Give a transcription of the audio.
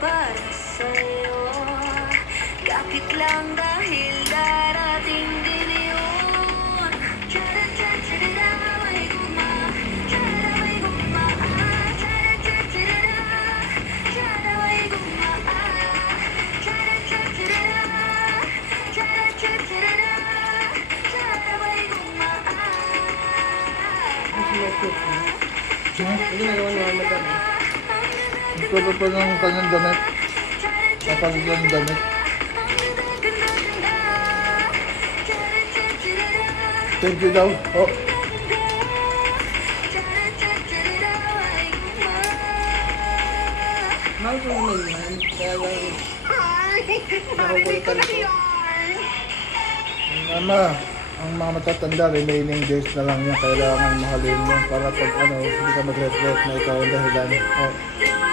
para sa'yo. Kapit lang dahil darating din yun. Tsa-da-tsa-tsa-da-da, may guma. Tsa-da, may guma. Tsa-da-tsa-tsa-da-da. Tsa-da, may guma. Tsa-da-tsa-tsa-da-da. Tsa-da-tsa-tsa-da-da. Tsa-da, may guma. Hindi nagawa ni Mama dyan eh. Ito pa ng kanyang damit. Kapalit lang yung damit. Thank you daw. Oh. Mahal ko naman yan. Kaya lang nakukulitan ko. Mama, ang mga matatanda, remaining days na lang yan. Kailangan mahalin mo para pag ano, hindi ka mag-regret na ikaw ang dahilan. Oh.